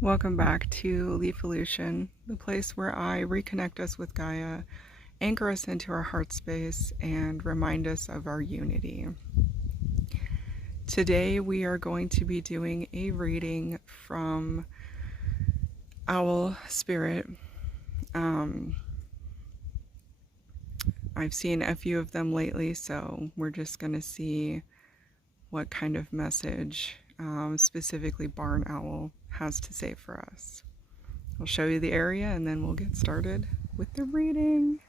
Welcome back to Leafolution, the place where I reconnect us with Gaia, anchor us into our heart space, and remind us of our unity. Today we are going to be doing a reading from Owl Spirit. I've seen a few of them lately, so we're just going to see what kind of message specifically Barn Owl has to say for us. I'll show you the area and then we'll get started with the reading.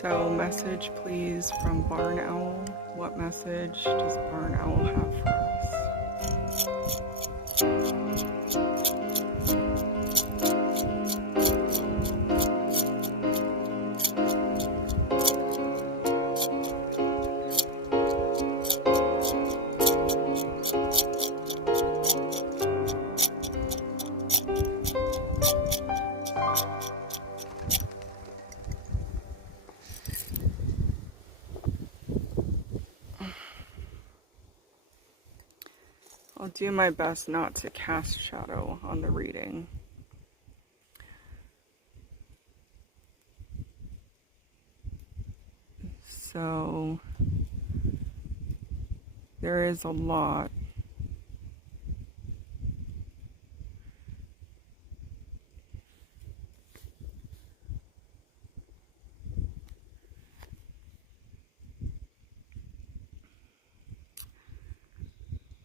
So, message please from Barn Owl. What message does Barn Owl have for I'll do my best not to cast shadow on the reading. So, there is a lot.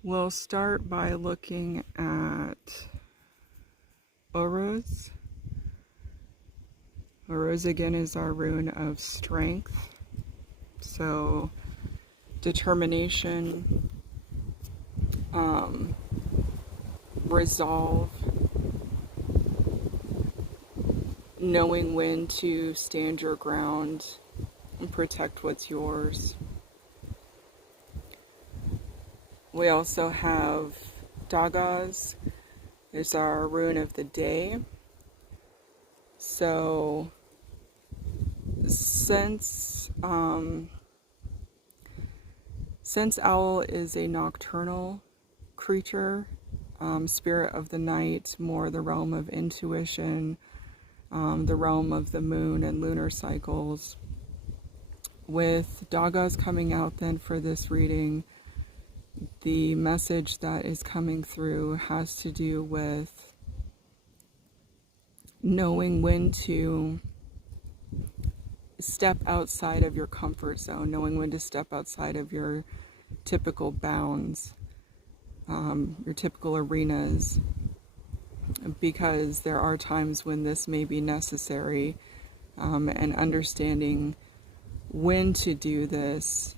We'll start by looking at Oruz. Oruz again is our rune of strength. So, determination, resolve, knowing when to stand your ground and protect what's yours. We also have Dagas, is our rune of the day. So, since Owl is a nocturnal creature, spirit of the night, more the realm of intuition, the realm of the moon and lunar cycles. With Dagas coming out then for this reading, the message that is coming through has to do with knowing when to step outside of your comfort zone, knowing when to step outside of your typical bounds, your typical arenas, because there are times when this may be necessary, and understanding when to do this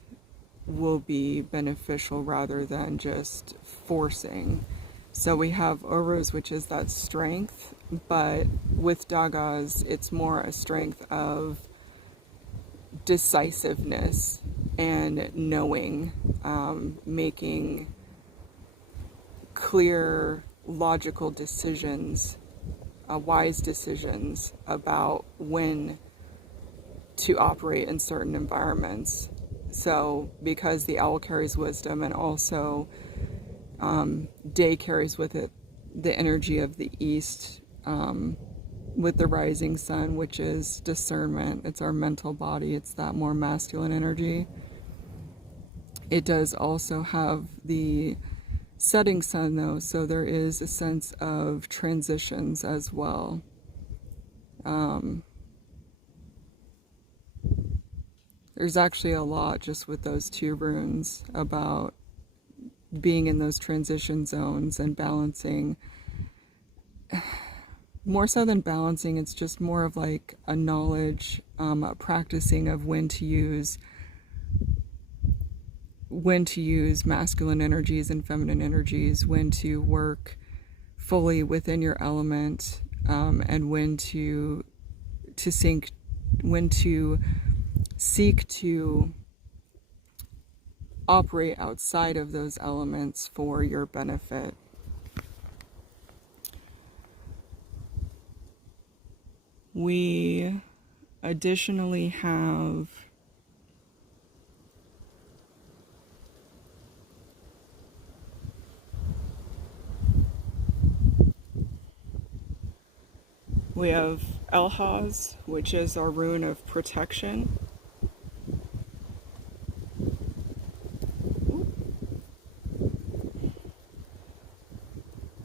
will be beneficial rather than just forcing. So we have Oruz, which is that strength, but with Dagas, it's more a strength of decisiveness and knowing, making clear, logical decisions, wise decisions about when to operate in certain environments. So, because the owl carries wisdom and also day carries with it the energy of the east, with the rising sun, which is discernment. It's our mental body. It's that more masculine energy. It does also have the setting sun though, so there is a sense of transitions as well. There's actually a lot just with those two runes about being in those transition zones and balancing. More so than balancing, it's just more of like a knowledge, a practicing of when to use when to use masculine energies and feminine energies, when to work fully within your element, and when to seek to operate outside of those elements for your benefit. We additionally have Elhaz, which is our rune of protection.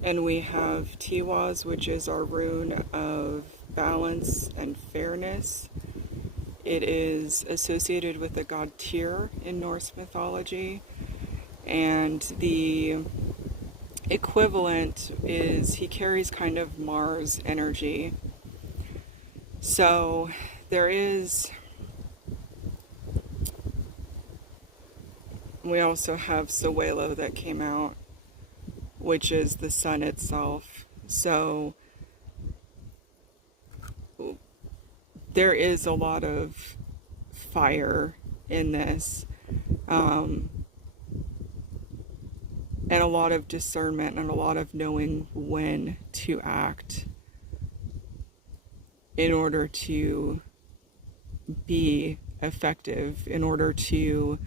And we have Tiwaz, which is our rune of balance and fairness. It is associated with the god Tyr in Norse mythology. And the equivalent is he carries kind of Mars energy. So we also have Sewelo that came out, which is the sun itself. So there is a lot of fire in this, and a lot of discernment and a lot of knowing when to act in order to be effective, in order to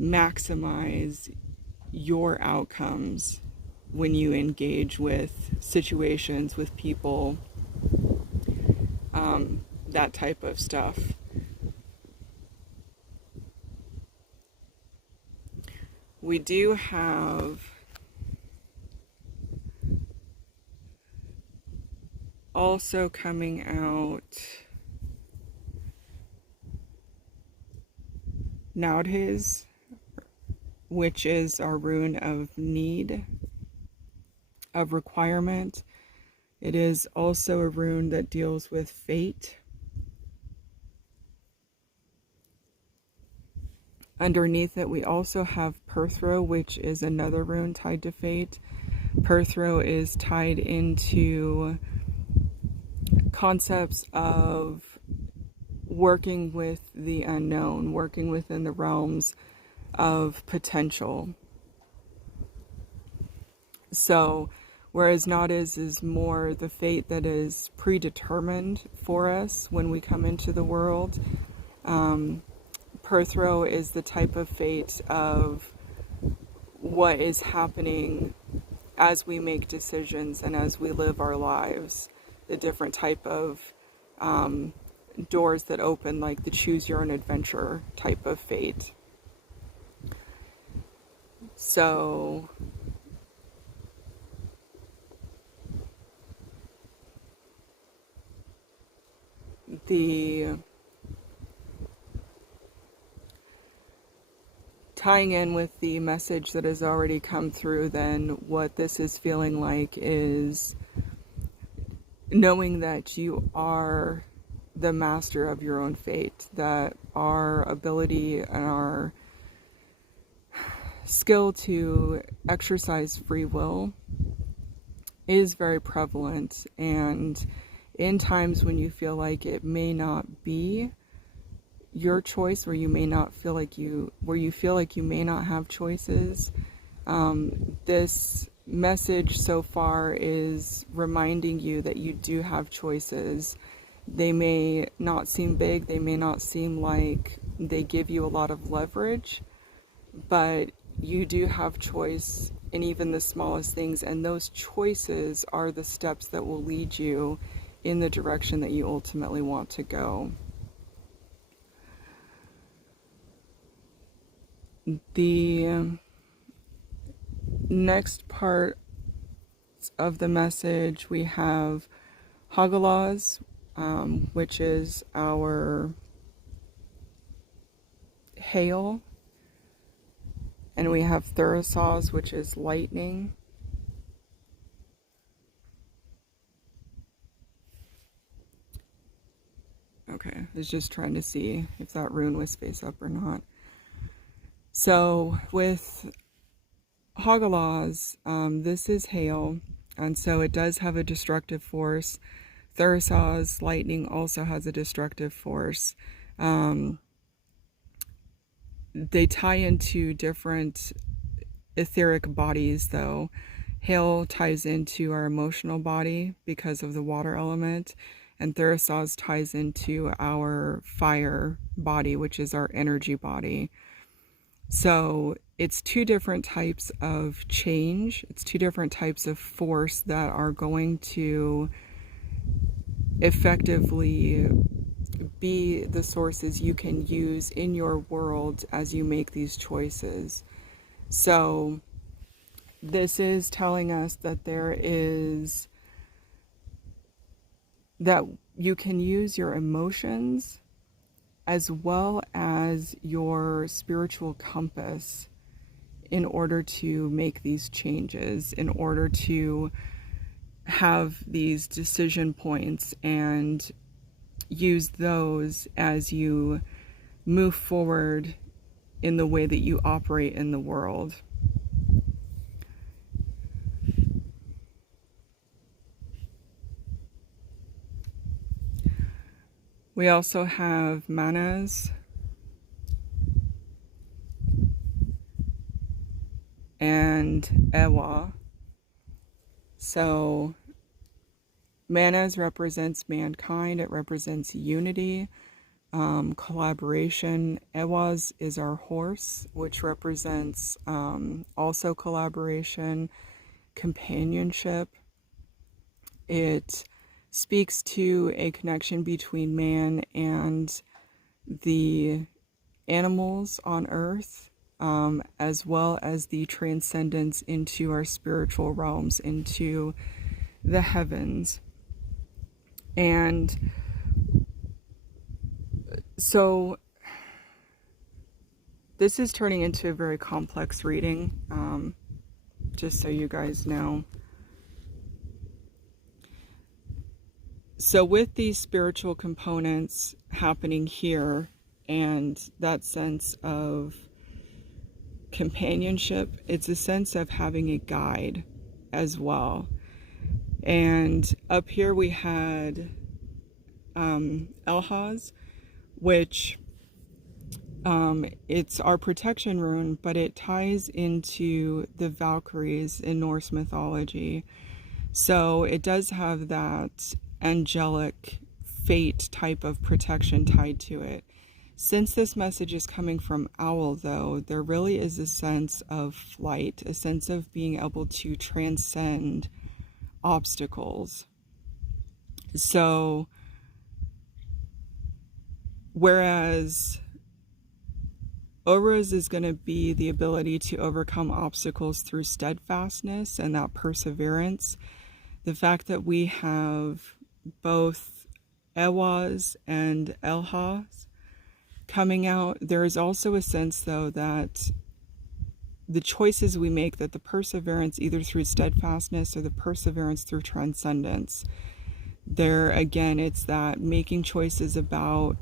maximize your outcomes when you engage with situations, with people, that type of stuff. We do have also coming out Naudhiz, which is our rune of need, of requirement. It is also a rune that deals with fate. Underneath it, we also have Perthro, which is another rune tied to fate. Perthro is tied into concepts of working with the unknown, working within the realms of potential. So, whereas Naudhiz is more the fate that is predetermined for us when we come into the world, Perthro is the type of fate of what is happening as we make decisions and as we live our lives. The different type of doors that open, like the choose your own adventure type of fate. So the tying in with the message that has already come through, then what this is feeling like is knowing that you are the master of your own fate, that our ability and our skill to exercise free will is very prevalent. And in times when you feel like it may not be your choice, where you feel like you may not have choices, this message so far is reminding you that you do have choices. They may not seem big, they may not seem like they give you a lot of leverage, but you do have choice in even the smallest things, and those choices are the steps that will lead you in the direction that you ultimately want to go. The next part of the message, we have Hagalaz, which is our hail, and we have Thurasaz, which is lightning. Okay, I was just trying to see if that rune was face up or not. So with Hagalas, this is hail, and so it does have a destructive force. Thursaz, lightning, also has a destructive force. They tie into different etheric bodies, though. Hail ties into our emotional body because of the water element, and Thursaz ties into our fire body, which is our energy body. So it's two different types of change. It's two different types of force that are going to effectively be the sources you can use in your world as you make these choices. So this is telling us that that you can use your emotions as well as your spiritual compass in order to make these changes, in order to have these decision points and use those as you move forward in the way that you operate in the world. We also have manas and ewa. So manas represents mankind. It represents unity, collaboration. Ewas is our horse, which represents also collaboration, companionship. It speaks to a connection between man and the animals on earth, as well as the transcendence into our spiritual realms, into the heavens. And so this is turning into a very complex reading, just so you guys know. So with these spiritual components happening here, and that sense of companionship, it's a sense of having a guide as well. And up here we had Elhaz, which it's our protection rune, but it ties into the Valkyries in Norse mythology. So it does have that angelic fate type of protection tied to it. Since this message is coming from Owl, though, there really is a sense of flight, a sense of being able to transcend obstacles. So, whereas Auras is going to be the ability to overcome obstacles through steadfastness and that perseverance, the fact that we have both Ewas and Elhas coming out, there is also a sense, though, that the choices we make, that the perseverance either through steadfastness or the perseverance through transcendence, there again, it's that making choices about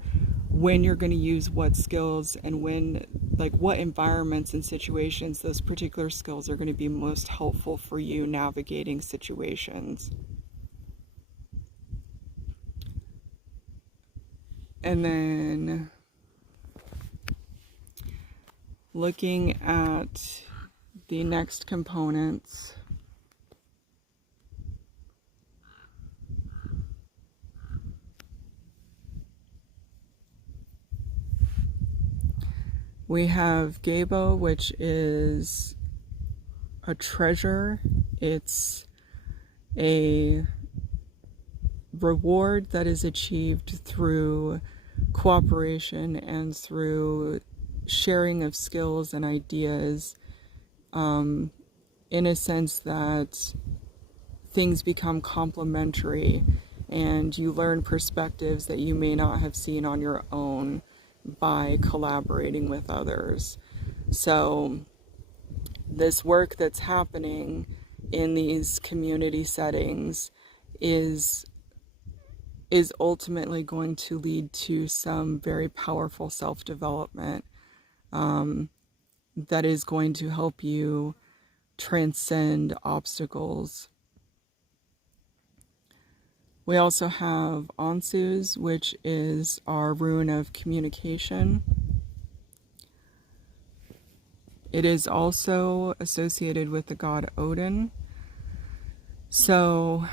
when you're going to use what skills and when, like what environments and situations those particular skills are going to be most helpful for you navigating situations. And then looking at the next components, we have Gabo, which is a treasure. It's a reward that is achieved through cooperation and through sharing of skills and ideas, in a sense that things become complementary and you learn perspectives that you may not have seen on your own by collaborating with others. So this work that's happening in these community settings is ultimately going to lead to some very powerful self-development. that is going to help you transcend obstacles. We also have Ansus, which is our rune of communication. It is also associated with the god Odin. So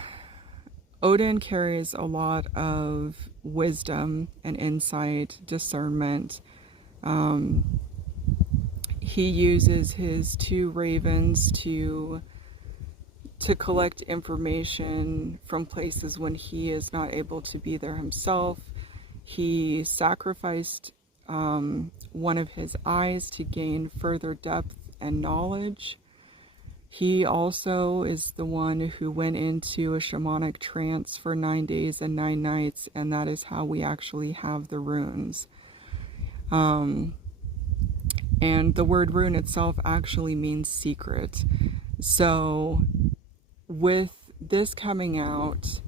Odin carries a lot of wisdom and insight, discernment. He uses his 2 ravens to collect information from places when he is not able to be there himself. He sacrificed one of his eyes to gain further depth and knowledge. He also is the one who went into a shamanic trance for 9 days and 9 nights, and that is how we actually have the runes. And the word rune itself actually means secret. So with this coming out,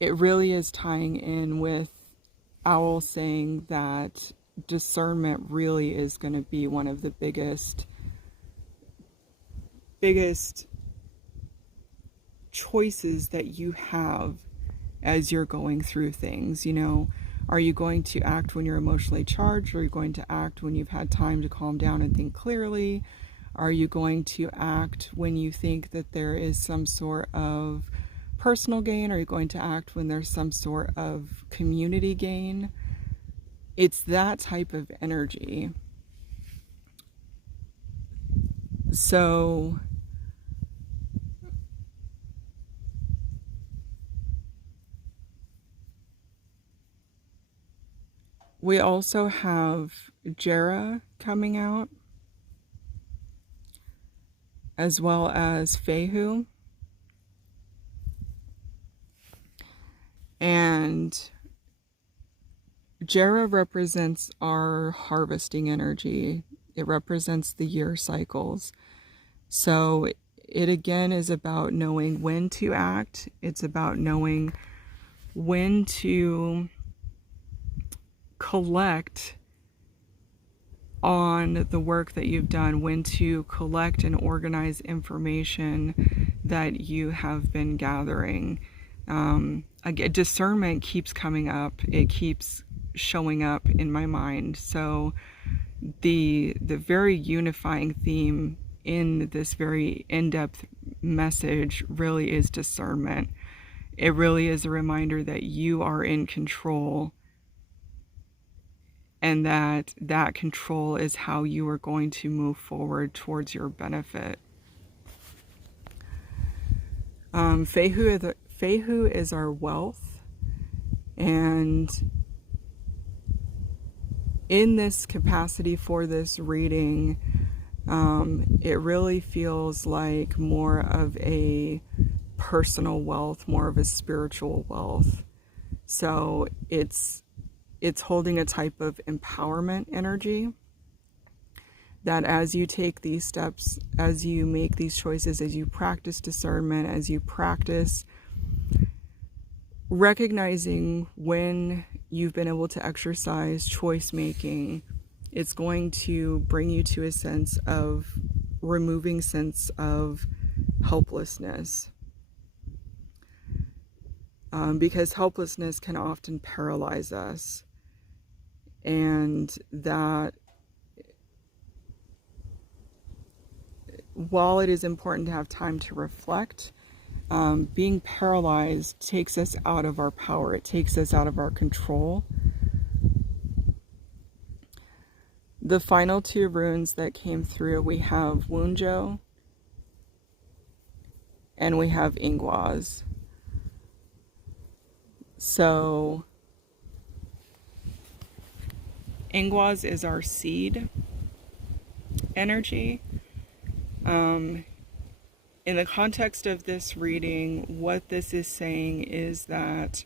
it really is tying in with Owl saying that discernment really is going to be one of the biggest choices that you have as you're going through things. You know, are you going to act when you're emotionally charged? Are you going to act when you've had time to calm down and think clearly? Are you going to act when you think that there is some sort of personal gain? Are you going to act when there's some sort of community gain? It's that type of energy. So we also have Jera coming out, as well as Fehu. And Jera represents our harvesting energy. It represents the year cycles. So it again is about knowing when to act. It's about knowing when to collect on the work that you've done, when to collect and organize information that you have been gathering. Again, discernment keeps coming up. It keeps showing up in my mind. So the very unifying theme in this very in-depth message really is discernment. It really is a reminder that you are in control, and that control is how you are going to move forward towards your benefit. Fehu is our wealth, and in this capacity for this reading, it really feels like more of a personal wealth, more of a spiritual wealth. So it's holding a type of empowerment energy that as you take these steps, as you make these choices, as you practice discernment, as you practice recognizing when you've been able to exercise choice making, it's going to bring you to a sense of removing sense of helplessness. Because helplessness can often paralyze us. And that while it is important to have time to reflect, being paralyzed takes us out of our power. It takes us out of our control. The final 2 runes that came through, we have Wunjo and we have Ingwaz. So Ingwaz is our seed energy. In the context of this reading, what this is saying is that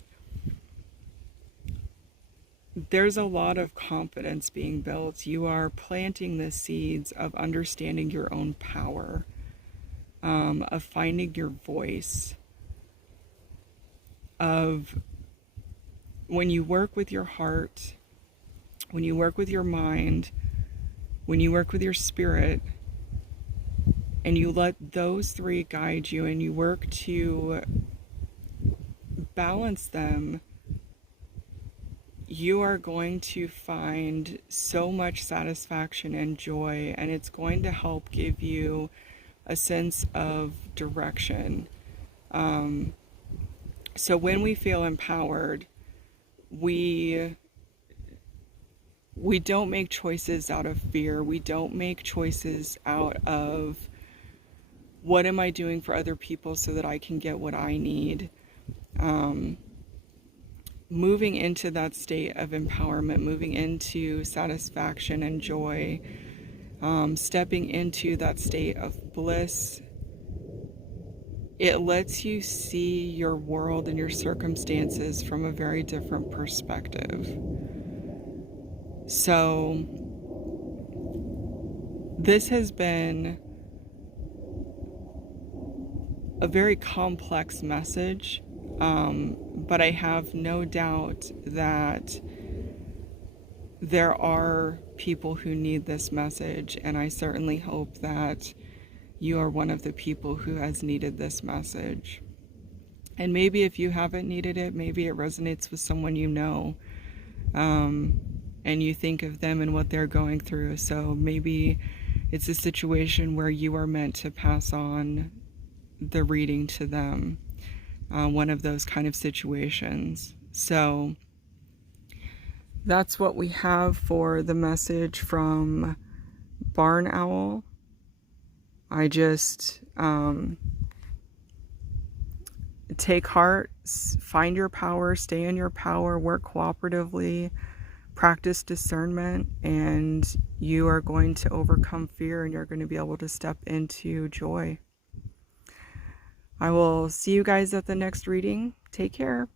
there's a lot of confidence being built. You are planting the seeds of understanding your own power, of finding your voice, of when you work with your heart when you work with your mind, when you work with your spirit, and you let those three guide you and you work to balance them, you are going to find so much satisfaction and joy, and it's going to help give you a sense of direction. So when we feel empowered, we don't make choices out of fear. We don't make choices out of what am I doing for other people so that I can get what I need. Moving into that state of empowerment, moving into satisfaction and joy, stepping into that state of bliss, it lets you see your world and your circumstances from a very different perspective. So this has been a very complex message, but I have no doubt that there are people who need this message, and I certainly hope that you are one of the people who has needed this message. And maybe if you haven't needed it, maybe it resonates with someone you know, and you think of them and what they're going through. So maybe it's a situation where you are meant to pass on the reading to them, one of those kind of situations. So that's what we have for the message from Barn Owl. I just take heart, find your power, stay in your power, work cooperatively, practice discernment, and you are going to overcome fear and you're going to be able to step into joy. I will see you guys at the next reading. Take care.